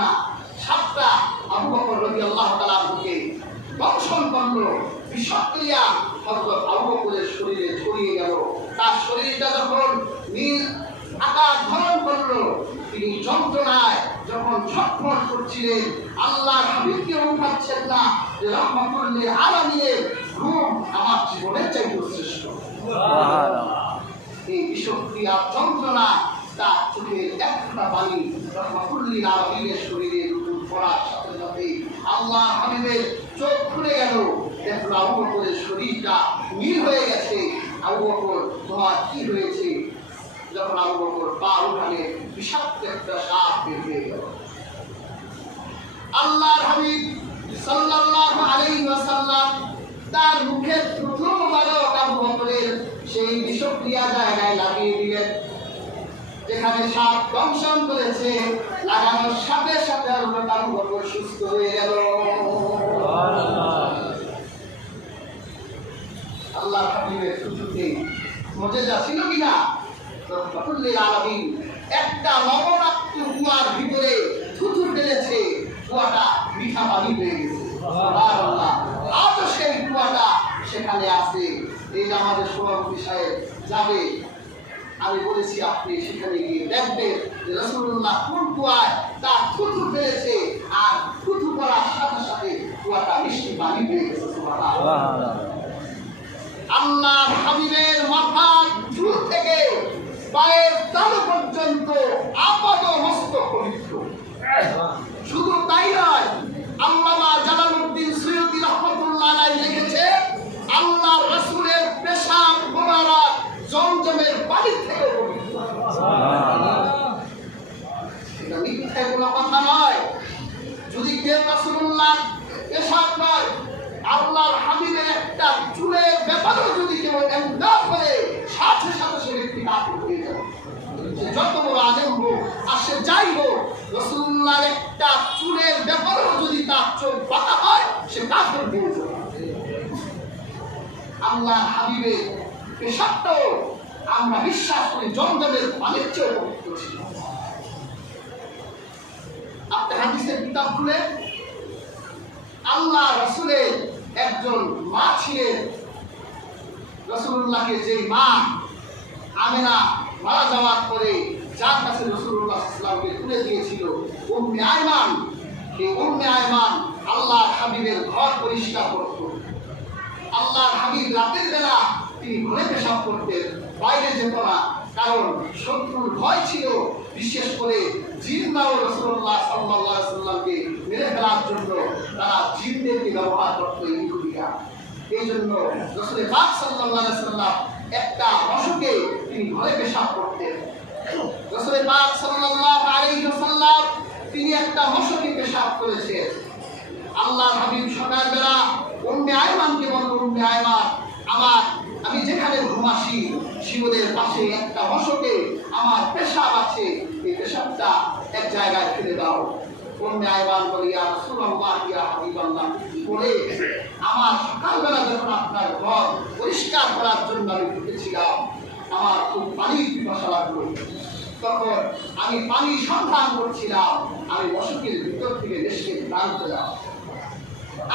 না, সাতটা আবু বকর রাদিয়াল্লাহু তাআলা আনহুকে দংশন করলো। বিষক্রিয়া হযরত আবু বকরের শরীরে ছড়িয়ে গেল। তার শরীরটা যখন নীল আকার ধারণ করলো, তিনি যন্ত্রণায় যখন ছটফট করছিলেন, আল্লাহর হাবিবকে উঠাচ্ছেন না যে রাহমাতুল লিল আলামিনের ঘুম আমার জীবনের চাইতে শ্রেষ্ঠ। এই বিষক্রিয়ার যন্ত্রণা তার চোখের একটা পানি রাহমাতুল লিল আলামিনের শরীরে পড়ার সাথে সাথে আল্লাহর হাবিবের চোখ খুলে গেল। দেখলো আবু বকরের শরীরটা নীল হয়ে গেছে। আবু বকর, তোমার কি হয়েছে? যখন আবু বকর পা উঠালে বিষাক্ত একটা সাপ বের হয়ে গেল। আল্লাহর হাবিব সাল্লাল্লাহু আলাইহি ওয়াসাল্লাম তার মুখের প্রথম মুবারক আবু বকরের সেই বিষক্রিয়া জায়গায় লাগিয়ে দিলেন। যেখানে সাপ দংশন করেছে, লাগানোর সাথে সাথে আবু বকর সুস্থ হয়ে গেল। আল্লাহর হাবিবের সুযোগে মুজিজা ছিল কিনা? রাহমাতুল লিল আলামিন একটা লবণাক্ত কুয়ার ভিতরে থুথু ফেলেছে, কুয়াটা মিঠা পানি হয়ে গেছে। সুবহানাল্লাহ। আজও সেই কুয়াটা সেখানে আছে। এই যে আমাদের সভাপতি সাহেব যাবে, আমি বলেছি আপনি সেখানে গিয়ে দেখবেন যে রাসূলুল্লাহ কোন কুয়ায় তার থুথু ফেলেছে, আর থুথু করার সাথে সাথে কুয়াটা মিষ্টি পানি হয়ে গেছে। সুবহানাল্লাহ। আল্লাহর হাবিবের মাথার চুল থেকে পায়ের তালু পর্যন্ত আপাত মস্তক পবিত্র। শুধু তাই নয়, আল্লামা জালালউদ্দিন সুয়ুতী রাহমাতুল্লাহ আলাইহি লিখেছে, আল্লাহর রাসূলের পেশাব মোবারক জমজমের পানি থেকে পবিত্র। এটা মিথ্যা কোনো কথা নয়। যদি কেউ রাসূলুল্লাহ পেশাব নয়, আল্লাহর হাবিবের একটা চুলের ব্যাপারেও যদি কেউ না করে, সাথে সাথে সে ব্যক্তি কাফির হয়ে যাবে। যত বড় আলেম হোক আর সে যাই হোক, রাসূলুল্লাহর একটা চুলের ব্যাপারেও যদি তার চোখ বাঁকা হয়, সে কাফির হয়ে যাবে। আল্লাহর হাবিবের পেশাবটাও আমরা বিশ্বাস করি জমজমের পানির চেয়েও পবিত্র ছিল। আপনি হাদিসের কিতাব খুলে আল্লাহ রাসূলের একজন মা ছিলেন। রাসূলুল্লাহকে যে মা আমিনা মারা যাওয়ার পরে যার কাছে রাসূলুল্লাহ সাল্লাল্লাহু আলাইহি ওয়াসাল্লামকে তুলে দিয়েছিল, উম্মে আয়মান। এই উম্মে আয়মান আল্লাহর হাবিবের ঘর পরিষ্কার করত। আল্লাহর হাবিব রাতের বেলা তিনি ঘরে পেশাব করতেন, বাইরে যেত না, কারণ শত্রুর ভয় ছিল। বিশেষ করে জিনরাও রাসূলুল্লাহ সাল্লাল্লাহু আলাইহি ওয়াসাল্লামকে মেরে ফেলার জন্য তারা জিনদেরকে ব্যবহার করত ইহুদিরা। এই জন্য রাসূল পাক সাল্লাল্লাহু আলাইহি ওয়াসাল্লাম একটা মশকে তিনি ঘরে পেশাব করতেন। রাসূল পাক সাল্লাল্লাহু আলাইহি ওয়াসাল্লাম তিনি একটা মশকে পেশাব করেছেন। আল্লাহর হাবিব সকালবেলা উম্মে আয়মানকে বলল, উম্মে আয়মান, আমি যেখানে ঘুমাসি শিবদের পাশে একটা মশকে আমার পেশাব আছে, এই পেশাবটা এক জায়গায় ফেলে দাও। উম্মে আয়মান বলে, ইয়া রাসূলুল্লাহ, ইয়া হাবিবাল্লাহ, বলে আমার সকালবেলা যখন আপনার ঘর পরিষ্কার করার জন্য আমি ঢুকেছিলাম, আমার খুব পানির পিপাসা লাগলো। তখন আমি পানি সন্ধান করছিলাম, আমি মশকের ভিতর থেকে দেশকে প্রাণ পেলাম।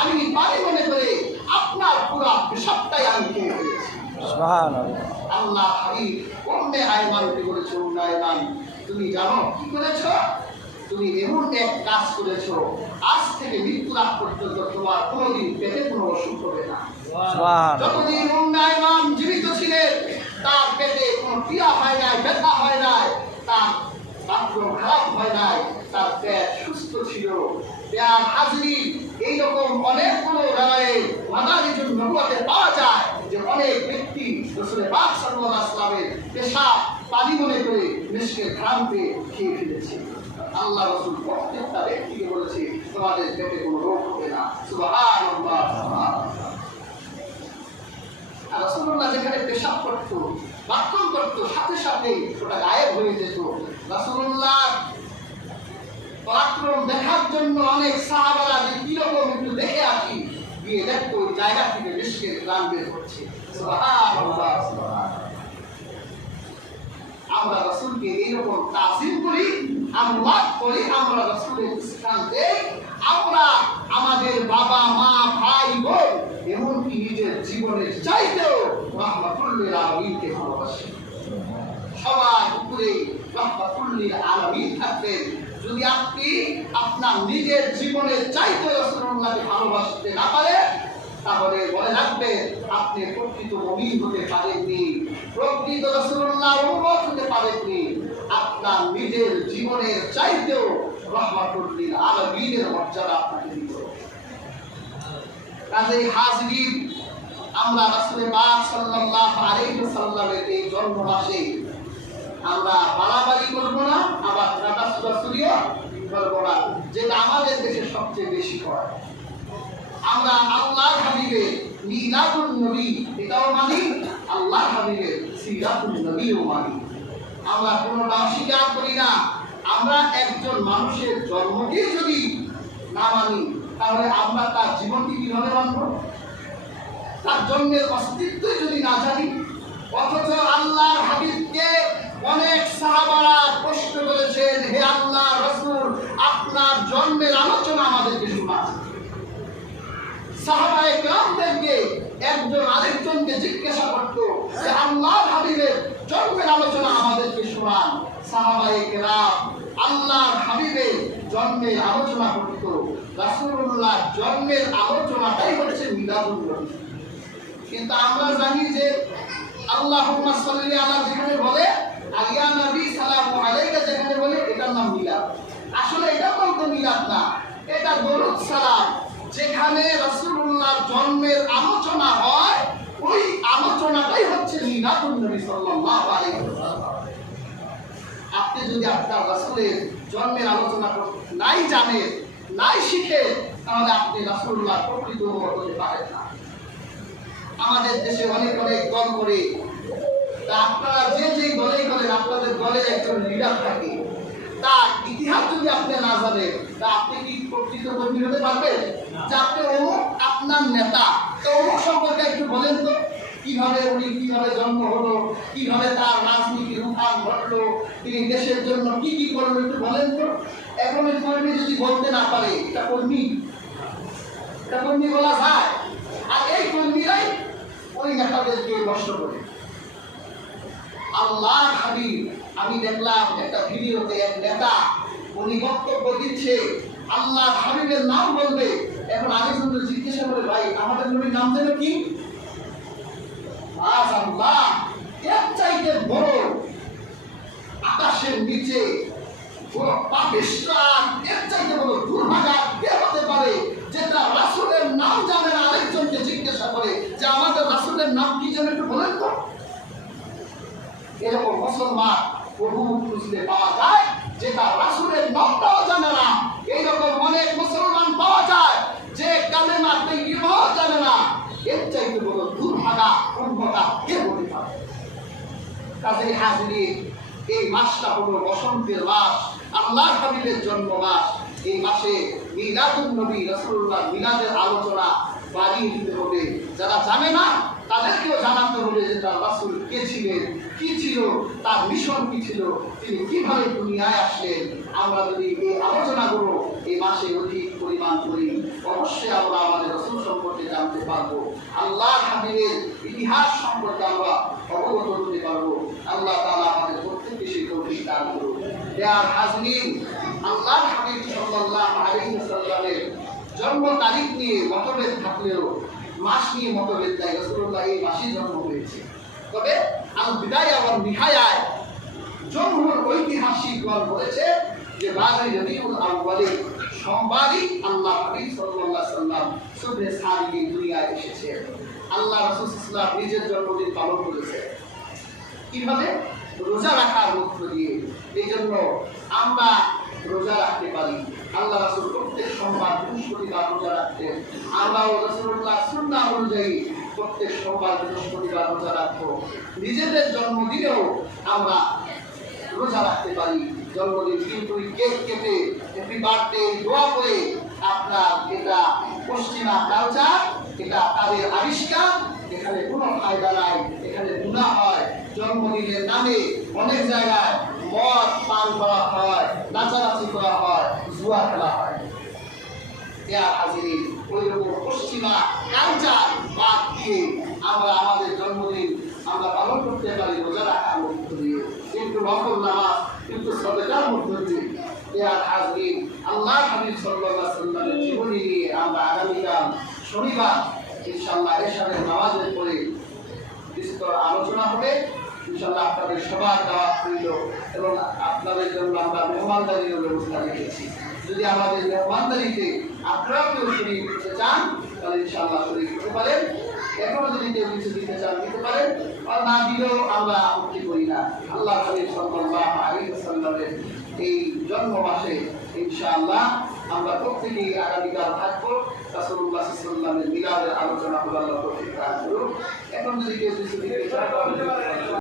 আমি পানি মনে করে আপনার পুরো পেশাবটাই আমি খেয়ে ফেলেছি। সুবহানাল্লাহ। আল্লাহ হাবিব উম্মে আয়মানকে বলেছে, উম্মে আয়মান, তুমি জানো কি করেছো? তুমি এমন এক কাজ করেছো, আজ থেকে মৃত্যু লাভ পর্যন্ত তোমার কোনোদিন পেটে কোনো অসুখ হবে না। সুবহানাল্লাহ। যতদিন উম্মে আয়মান জীবিত ছিলেন, তার পেটে কোনো পীড়া হয় নাই, ব্যথা হয় নাই, তার বাথরুম খারাপ হয় নাই, তার পেট সুস্থ ছিল। পেয়ার হাজরি এইরকম অনেকগুলো রায়ে মাদারিজুন নবুওয়াতে পাওয়া যায় যে অনেক ব্যক্তি রাসূল পাক সাল্লাল্লাহু আলাইহি ওয়াসাল্লামের পেশাব পানি মনে করে মিশকের ঘ্রাণতে খেয়ে ফেলেছে। আল্লাহ রাসূল প্রত্যেকটা ব্যক্তিকে বলেছে, তোমাদের পেটে কোনো রোগ হবে না। সুবহানাল্লাহ। আর রাসূলুল্লাহ যেখানে পেশাব করতো, বাথরুম করতো, সাথে সাথে ওটা গায়েব হয়ে যেত। রাসূলুল্লাহ বাথরুম দেখার জন্য অনেক সাহাবারা যে কিরকম একটু দেখে আসি, গিয়ে দেখতো ওই জায়গা থেকে মিশকের ঘ্রাণ বের হচ্ছে। সুবহানাল্লাহ। আমরা রাসূলকে এইরকম তাজিম করি, আমরা করি, আমরা রাসূলের স্থান দেই, আমরা আমাদের বাবা মা ভাই বোন এমনকি নিজের জীবনের চাইতেও রাহমাতুল লিল আলামিনকে ভালোবাসি। সবার উপরে রাহমাতুল লিল আলামিন থাকবেন। যদি আপনি আপনার নিজের জীবনের চাইতে রাসূলুল্লাহকে ভালোবাসতে না পারেন, তাহলে মনে রাখবেন আপনি প্রকৃত মুমিন হতে পারেননি, প্রকৃত রাসূলুল্লাহর উম্মত হতে পারেননি। আপনার নিজের জীবনের চাইতেও রাহমাতুল লিল আলামিনের মর্যাদা আপনাকে দিতে হবে। কাজেই হাজিরিন, আমরা রাসূল পাক সাল্লাল্লাহু আলাইহি ওয়াসাল্লামের এই জন্ম মাসে আমরা বাড়াবাড়ি করব না, আবার রাতাসুরিও করব না, যেটা আমাদের দেশে সবচেয়ে বেশি হয়। আমরা আল্লাহর হাবিবের মিলাদুন নবী এটাও মানি, আল্লাহর হাবিবের সিরাতুন নবীও মানি। আমরা কোনোটা অস্বীকার করি না। আমরা একজন মানুষের জন্মকে যদি না মানি, তাহলে আমরা তার জীবনকে কিভাবে মানব? তার জন্মের অস্তিত্ব যদি না জানি। অথচ আল্লাহর হাবিবকে অনেক সাহাবারা প্রশ্ন করেছেন, হে আল্লাহর রাসূল, আপনার জন্মের আলোচনা আমাদেরকে শোনান। সাহাবায়ে কেরামদেরকে একজন আরেকজনকে জিজ্ঞাসা করত যে আল্লাহর হাবিবের জন্মের আলোচনা আমাদেরকে শোনান। সাহাবায়ে কেরাম আল্লাহর হাবিবের জন্মের আলোচনা করত। রাসূলুল্লাহ জন্মের আলোচনাটাই হচ্ছে মিলাদুন নবী। কিন্তু আমরা জানি যে আল্লাহুম্মা সাল্লি আলা যেখানে বলে, আলিয়া নবী সাল্লাল্লাহু আলাইহি যেখানে বলে, এটার নাম মিলাদ। আসলে এটা বলতে মিলাদ না, এটা দরুদ সালাম। যেখানে রাসূলুল্লাহর জন্মের আলোচনা হয়, ওই আলোচনাটাই হচ্ছে মিলাদুন নবী সাল্লাল্লাহু আলাইহি ওয়াসাল্লাম। আপনি যদি আপনার রাসূলের জন্মের আলোচনা নাই জানেন, নাই শিখে, তাহলে আপনি রাসূলুল্লাহর প্রকৃত উম্মত হতে পারেন না। আমাদের দেশে অনেক অনেক দল করে, তা আপনারা যে যেই দলেই করেন, আপনাদের দলে একজন লিডার থাকে। তার ইতিহাস যদি আপনি না জানেন, তা আপনি কি প্রকৃত কর্মী হতে পারবেন? যে আপনি অমুক আপনার নেতা, তো অমুক সম্পর্কে একটু বলেন তো, কিভাবে উনি কিভাবে জন্ম হলো, কিভাবে তার রাজনীতির উত্থান ঘটলো, তিনি দেশের জন্য কি কি করলো, একটু বলেন তো। এখন ওই কর্মী যদি বলতে না পারে, এটা কর্মী? এটা কর্মী বলা যায়? আর এই কর্মীরাই ওই নেতাদেরকে নষ্ট করে। আল্লাহর হাবিব, আমি দেখলাম একটা ভিডিওতে এক নেতা উনি বক্তব্য দিচ্ছে, আল্লাহর হাবিবের নাম বলবে। এখন আরেকজনকে জিজ্ঞাসা করে, ভাই আমাদের নবীর নাম যেন কি? আল্লাহ, এর চাইতে বড় আকাশের নিচে বড় পাপিষ্ঠ, এর চাইতে বড় দুর্ভাগা কে হতে পারে যেটা রাসূলের নাম জানে না, আরেকজনকে জিজ্ঞাসা করে যে আমাদের রাসূলের নাম কি যেন একটু বলেন তো। এরকম মুসলমান বহু খুঁজতে পাওয়া যায় যেটা রাসূলের নামটাও জানে না। এইরকম অনেক মুসলমান পাওয়া যায় যে কালেমা তাইয়্যিবাও জানে না। এর চাইতে বড় দুর্ভাগা উম্মতা কে হতে পারে? কাজেই হাজিরিন, এই মাসটা হলো বসন্তের মাস, আল্লাহর হাবিবের জন্ম মাস। এই মাসে মিলাদুন নবী রাসূলুল্লাহ মিলাদের আলোচনা বাড়িয়ে দিতে হবে। যারা জানে না তাদেরকেও জানাতে হবে যে তার রাসূল কে ছিলেন, কি ছিল, তার মিশন কি ছিল, তিনি কিভাবে দুনিয়ায় আসলেন। আমরা যদি এই আলোচনাগুলো এই মাসে অধিক পরিমাণ করি, অবশ্যই আমরা আমাদের রাসূল সম্পর্কে জানতে পারবো, আল্লাহর হাবিবের ইতিহাস সম্পর্কে আমরা অবগত হতে পারবো। আল্লাহ তাআলা আমাদের প্রত্যেককে সেই তৌফিক দান করুন। আর হাজিরিন, আল্লাহর হাবিব সাল্লাল্লাহু আলাইহি ওয়াসাল্লামের জন্ম তারিখ নিয়ে মতভেদ থাকলেও মাস নিয়ে মতভেদ নাই। রাসূলুল্লাহ এই মাসে জন্ম হয়েছে। তবে আল বিদায়া ওয়ান নিহায়ায় জমহুর ঐতিহাসিকগণ বলেছে যে 12 রবিউল আউয়ালে সোমবারই আল্লাহ হাবিব সাল্লাল্লাহু আলাইহি ওয়াসাল্লাম সুবহে সাদিকে দুনিয়ায় এসেছে। আল্লাহ রাসূল সাল্লাল্লাহু আলাইহি নিজের জন্মদিন পালন করেছে কিভাবে? রোজা রাখার মধ্য দিয়ে। এই জন্য আমরা রোজা রাখতে পারি। আল্লাহ রাসূল প্রত্যেক সোমবার বৃহস্পতিবার রোজা রাখতেন। আমরাও রাসূলুল্লাহ সুন্নাহ অনুযায়ী প্রত্যেক সোমবার বৃহস্পতিবার রোজা রাখবো। নিজেদের জন্মদিনেও আমরা রোজা রাখতে পারি। জন্মদিন কিন্তু কেক কেটে হ্যাপি বার্থডে দোয়া করে আপনার এটা পশ্চিমা কালচার, এটা তাদের আবিষ্কার, এখানে কোনো ফায়দা নাই, এখানে গুনাহ হয়। জন্মদিনের নামে অনেক জায়গায় মদ পান করা হয়, নাচানাচি করা হয়, জুয়া খেলা হয়। হাজিরিন, ওই রকম পশ্চিমা কালচার বাদ দিয়ে আমরা আমাদের জন্মদিন আমরা পালন করতে পারি রোজা রাখার মধ্য দিয়ে, কিন্তু নফল নামাজ, কিন্তু সদকার মধ্য দিয়ে। হাজিরিন, আল্লাহ হাবিব সাল্লাল্লাহু আলাইহি ওয়াসাল্লামের জীবনী নিয়ে আমরা আগামীকাল শনিবার ইনশাআল্লাহ এশারের নামাজের পরে বিস্তর আলোচনা হবে। ইনশাআল্লাহ আপনাদের সবার দাওয়াত রইল এবং আপনাদের জন্য আমরা মেহমানদারির ব্যবস্থা রেখেছি। যদি আমাদের মেহমানদারিতে আপনারা কেউ শরীর করতে চান তাহলে ইনশাআল্লাহ শরীর করতে পারেন। এখনো যদি কেউ কিছু দিতে চান দিতে পারেন, আর না দিলেও আমরা আপত্তি করি না। আল্লাহ হাবিব সাল্লাল্লাহু আলাইহি ওয়াসাল্লামের এই জন্ম মাসে ইনশাআল্লাহ আমরা প্রত্যেকেই আগামীকাল থাকবো। রাসূলুল্লাহ সাল্লাল্লাহু আলাইহি ওয়াসাল্লামের মিলাদের আলোচনা হলো। আল্লাহ তৌফিক দান করুন। এখন যদি কেউ কিছু দিতে চান